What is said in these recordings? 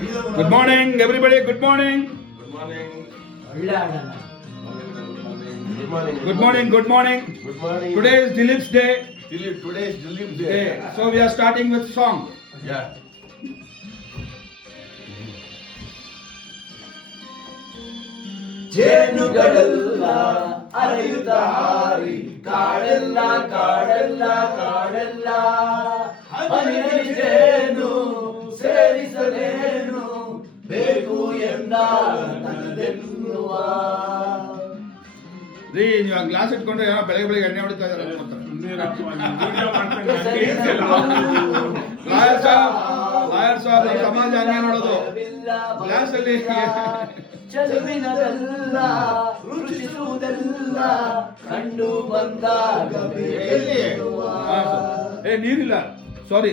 Good morning, everybody. Good morning. Good morning. Good morning. Good morning. Good morning. Today is Dilip's day. Today is Dilip Day. So we are starting with song. Yeah. ಜೇನುಗಳೆಲ್ಲ ಅರೆಯುತ್ತ ಹಾರಿ ಕಾಡೆಲ್ಲ ಕಾಡೆಲ್ಲ ಕಾಡೆಲ್ಲ ಹನಿ ಜೇನು ಸೇರಿಸಲೇನು ಬೇಕು ಎಂದ ನನ್ನದೆನ್ನುವ ರೀ ನೀವು glass ಇಟ್ಕೊಂಡ್ರೆ ಏನೋ ಬೆಳಗ್ಗೆ ಎಣ್ಣೆ ಹೊಡಿತಾ ಇದ್ದಾರೆ ಲಾಯರ್ ಸಾಬ್ ಸಮಾಜ ಹಂಗೆ ನೋಡೋದು ಗ್ಲಾಸ್ ಅಲ್ಲಿ ಚೆಲುವಿನದೆಲ್ಲ ರುಚಿಸುವುದೆಲ್ಲ ಕಂಡು ಬಂದಾಗ ಬೇಕೆನ್ನುವ. ಏ ನೀರಿಲ್ಲ ಸಾರಿ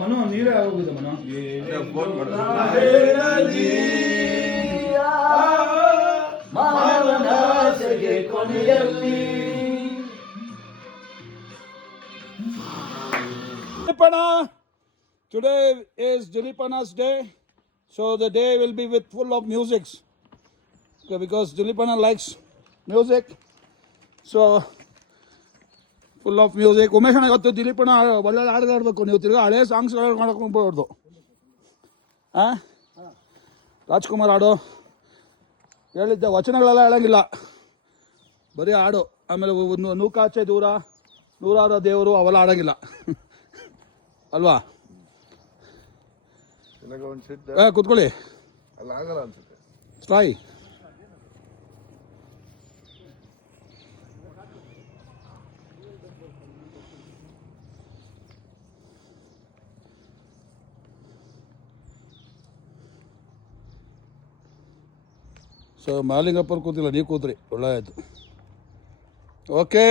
ಮನು ನೀರೇ ಆಗೋಗಿದೆ ಮನು ಫೋನ್ ಮಾನವನಾಸೆಗೆ ಕೊನೆಯಲ್ಲಿ Dilipana. Today is Dilipana's day, so the day will be with full of musics. Okay, because Dilipana likes music, so full of music. Umesh ಅಣ್ಣ ಇವತ್ತು ದಿಲೀಪನ ಒಳ್ಳೆ ಹಾಡುಗಳು ಆಡಬೇಕು ನೀವು ತಿರ್ಗಾ ಹಳೆ ಸಾಂಗ್ಸ್ ಮಾಡ್ಕೊಂಡ್ಬಾರ್ದು ಹಾಂ ರಾಜ್ಕುಮಾರ್ ಹಾಡು ಹೇಳಿದ್ದೆ ವಚನಗಳೆಲ್ಲ ಹೇಳಂಗಿಲ್ಲ ಬರೀ ಹಾಡು ಆಮೇಲೆ ನೂಕಾಚೆ ದೂರ ನೂರಾರ ದೇವರು ಅವೆಲ್ಲ ಆಡಂಗಿಲ್ಲ ಅಲ್ವಾ ಕೂತ್ಕೊಳ್ಳಿ ಅಲ್ಲ ಆಗಲ್ಲ ಅನ್ಸುತ್ತೆ. ಸ್ಟಾಯ್ ಸೊ ಮಾಲಿಂಗಪ್ಪರು ಕೂತಿಲ್ಲ ನೀವು ಕೂತ್ರಿ ಒಳ್ಳೆ ಆಯಿತು ಓಕೆ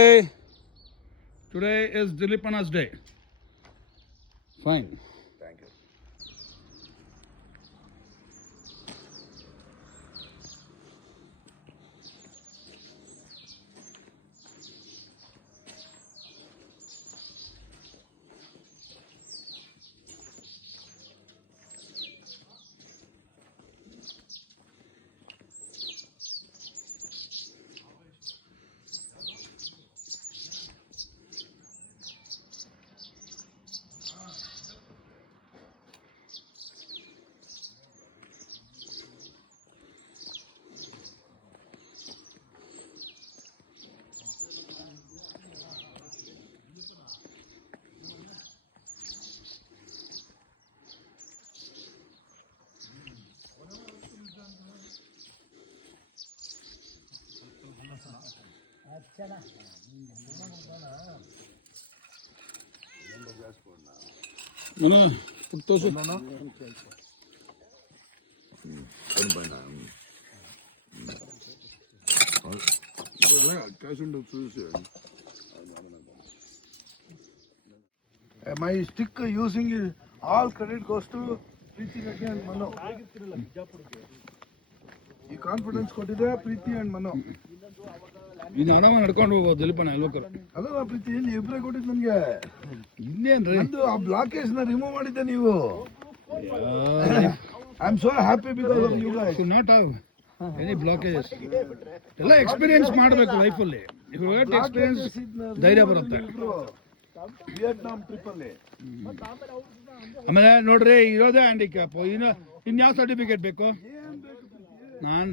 ಟುಡೇ ಇಸ್ ದಿಲೀಪನಾಸ್ day fine thank you. Manu ತೋರಿಸು My stick using is all credit goes to Preeti and Mano. ಈ ಕಾನ್ಫಿಡೆನ್ಸ್ ಕೊಟ್ಟಿದೆ ಪ್ರೀತಿ ಅಂಡ್ ಮನೋ. ಇನ್ನು ಆರಾಮ ನಡ್ಕೊಂಡು ಹೋಗ್ಬೋದು ದಿಲೀಪನ ಎಲ್ವಕರು ಅಲ್ಲ ಪ್ರೀತಿ ಇಲ್ಲಿ ಇಬ್ಬರೇ ಕೊಟ್ಟಿದ್ದು ನನಗೆ. ಇನ್ನೇನ್ರಿ ನಂದು ಆ ಬ್ಲಾಕೇಜ್ ನ ರಿಮೂವ್ ಮಾಡಿದ್ದೆ ನೀವು. I am so happy because of you guys. Not have any blockages ಎಲ್ಲ ಎಕ್ಸ್ಪೀರಿಯನ್ಸ್ ಮಾಡಬೇಕು ಲೈಫಲ್ಲಿ ಎಕ್ಸ್ಪೀರಿಯನ್ಸ್ ಧೈರ್ಯ ಬರುತ್ತೆ. ವಿಯೆಟ್ನಾಂ ಟ್ರಿಪಲ್ ಎ ಆಮೇಲೆ ನೋಡ್ರಿ ಇರೋದೇ ಹ್ಯಾಂಡಿಕ್ಯಾಪ್ ಇನ್ಯಾವ ಸರ್ಟಿಫಿಕೇಟ್ ಬೇಕು ನಾನು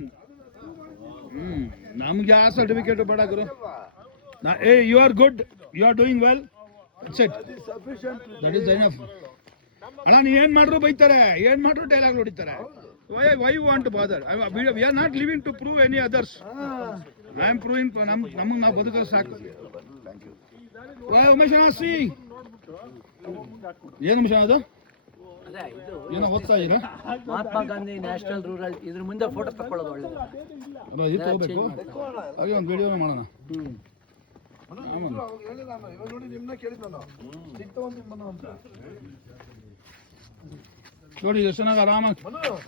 ನಮ್ಗೆ ಯಾವ ಸರ್ಟಿಫಿಕೇಟ್ ಬೇಡ ಗುರು you are good you are doing well that is enough. ಅಣ್ಣ ನೀ ಏನ್ ಮಾಡ್ರು ಬೈತಾರೆ ಏನ್ ಮಾಡ್ರು ಡೈಲಾಗ್ ಹೊಡಿತಾರೆ. Why you want to bother we are not living to prove any others. I am proving ನಮಗೆ ನಾವು ಬದುಕೋದು ಸಾಕು. ಉಮೇಶ್ ಸಿ ಏನು ಉಮೇಶ್ ಅದು ಏನೋ ಓದ್ತಾ ಇದ್ದೀರಾ? ಮಹಾತ್ಮ ಗಾಂಧಿ ನ್ಯಾಷನಲ್ ರೂರಲ್ ಇದ್ರ ಮುಂದೆ ಫೋಟೋ ತಕೊಳ್ಳೋದು ಒಳ್ಳೇದು. ಅಲ್ಲ ಇದು ತಗೋಬೇಕು ಹಾಗೆ ಒಂದು ವಿಡಿಯೋನ ಮಾಡೋಣ. ನೋಡಿ ನಿಮ್ಮನ್ನ ಕೇಳಿದ್ ನಾನು ಸಿಗ್ತಾವಂತ ಮನೋ ಅಂತ. ನೋಡಿ ಎಷ್ಟು ಚೆನ್ನಾಗಿ ಆರಾಮಾಗಿ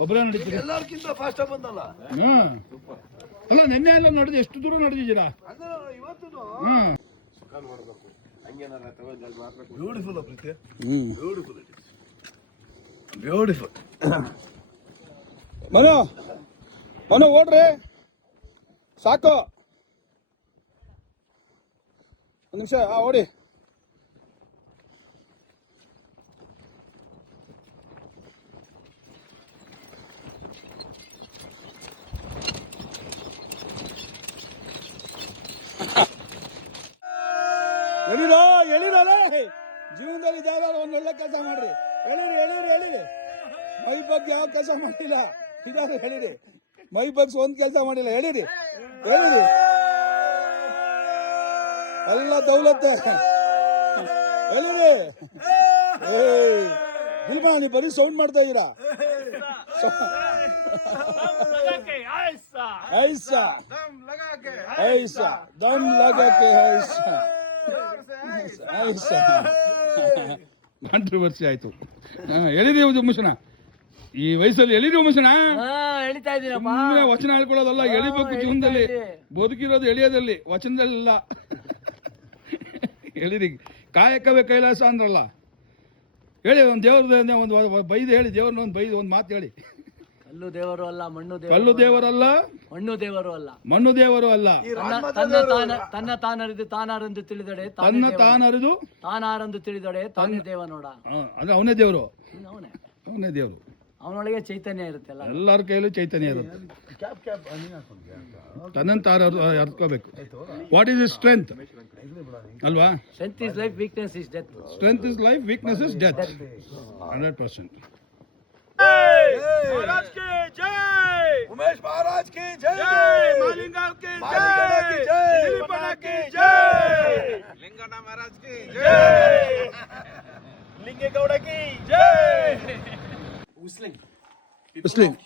ಒಬ್ಬರೇ ನಡೀತೀರಿ. ಎಲ್ಲರಿಗಿಂತ ಫಾಸ್ಟ್ ಆಗಿ ಬಂದಲ್ಲ. ಅಲ್ಲ ನಿನ್ನೆ ಎಲ್ಲ ನಡೆದು ಎಷ್ಟು ದೂರ ನಡೆದಿದ್ದೀರಾ? ಇವತ್ತು hmm beautiful Preethi beautiful it is beautiful. Manu ಓಡ್ರಿ ಸಾಕು ಒಂದು ನಿಮಿಷ ಓಡಿ ಎಳಿರೋ ಜೀವನದಲ್ಲಿ ಇದ್ದಾಗ ಒಂದ್ ಒಳ್ಳೆ ಕೆಲಸ ಮಾಡ್ರಿ ಎಳಿರಿ ಮೈ ಬಗ್ಗೆ ಯಾವ ಕೆಲಸ ಮಾಡಿಲ್ಲ ಇದಾದ್ರೆ ಹೇಳಿರಿ ಮೈ ಬಗ್ಗೆ ಒಂದ್ ಕೆಲಸ ಮಾಡಿಲ್ಲ ಹೇಳಿರಿ ಎಲ್ಲ ದೌಲತ್ ಹೇಳಿರಿ ದಿಲ್ಮಾ ನೀವು ಬರೀ ಸೌಂಡ್ ಮಾಡ್ತಾ ಇದೀರಾ ಐಸಾ ದಮ್ ಲಗಾಕೆ ಐಸಾ ಕಾಂಟ್ರವರ್ಸಿ ಆಯ್ತು ಎಳಿರಿ ಉಮೇಶನ ಈ ವಯಸ್ಸಲ್ಲಿ ಎಳಿರಿ ಉಮೇಶನ ಎಳಿತಾ ಇದ್ದೀನಪ್ಪ ವಚನ ಹೇಳ್ಕೊಳ್ಳೋದಲ್ಲ ಎಳಿಬೇಕು ಜೀವನದಲ್ಲಿ ಬದುಕಿರೋದು ಎಳಿಯೋದಲ್ಲಿ ವಚನದಲ್ಲ ಎಳಿರಿ ಕಾಯಕವೇ ಕೈಲಾಸ ಅಂದ್ರಲ್ಲ ಹೇಳಿ ಒಂದು ದೇವ್ರದ ಒಂದು ಬೈದು ಹೇಳಿ ದೇವ್ರನ್ನ ಒಂದು ಬೈದು ಒಂದು ಮಾತು ಹೇಳಿ ಕಲ್ಲು ದೇವರು ಅಲ್ಲ ಕಲ್ಲು ದೇವರಲ್ಲ ಮಣ್ಣು ದೇವರು ಅಲ್ಲ ಮಣ್ಣು ದೇವರು ಅಲ್ಲ ತನ್ನ ತಾನರಿದು ತಾನಾರೆಂದು ತಿಳಿದಡೆ ತನ್ನ ತಾನರಿದು ತಾನಾರೆಂದು ತಿಳಿದಡೆ ತಾನೇ ದೇವ ನೋಡ ಅಂದ್ರೆ ಅವನೇ ದೇವರು ಅವನೇ ದೇವರು ಅವನೊಳಗೆ ಚೈತನ್ಯ ಇರುತ್ತಲ್ಲ ಎಲ್ಲರ ಕೈಯಲ್ಲೂ ಚೈತನ್ಯ ಇರುತ್ತೆ ತನ್ನನ್ನು ತಾನು ಅರ್ತ್ಕೋಬೇಕು ವಾಟ್ ಈಸ್ ಸ್ಟ್ರೆಂತ್ ಅಲ್ವಾ strength is life weakness is death strength is life weakness is death 100%. महाराज की जय उमेश महाराज की जय मालिंगा की जय दिलीपना की जय लिंगना महाराज की जय लिंगेगौड़ा की जय Whistling,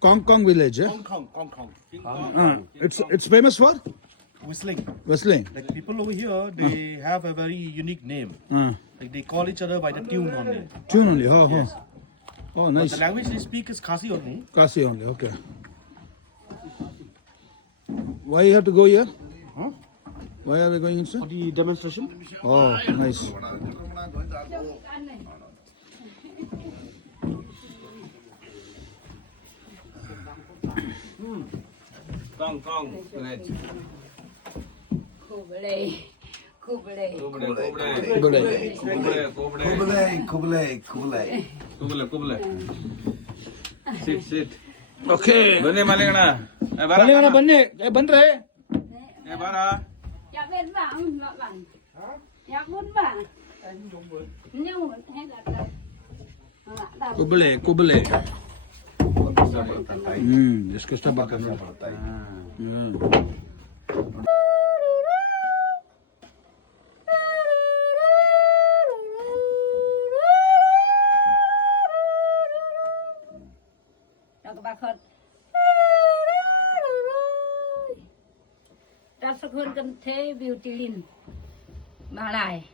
Kong village. Kong. It's famous for Whistling. whistling. Like people over here, they have a very unique name. Like they call each other by the tune only. Tune only. Oh, nice. The language they speak is Khasi only. Kasi only. Okay. Why you have to go here? Huh? Why are we going inside? For the demonstration. Oh, nice. Kong village. Kublai. Sit. Okay. ಬನ್ನಿ ಮಲಿಂಗಣ್ಣ ಮಲ್ಲಿಗಣ್ಣ ಬನ್ನಿ ಬಂದ್ರೆ ಬಾರ Dạ bên bạn, bạn. Dạ bốn bạn. Nhưng mà hay là ಕುಬಳೆ ಎಷ್ಟು ಕಷ್ಟ ಬರ್ತಾರೆ các bác hơn. Ta sẽ hơn cần thế beauty lin. Bà lại.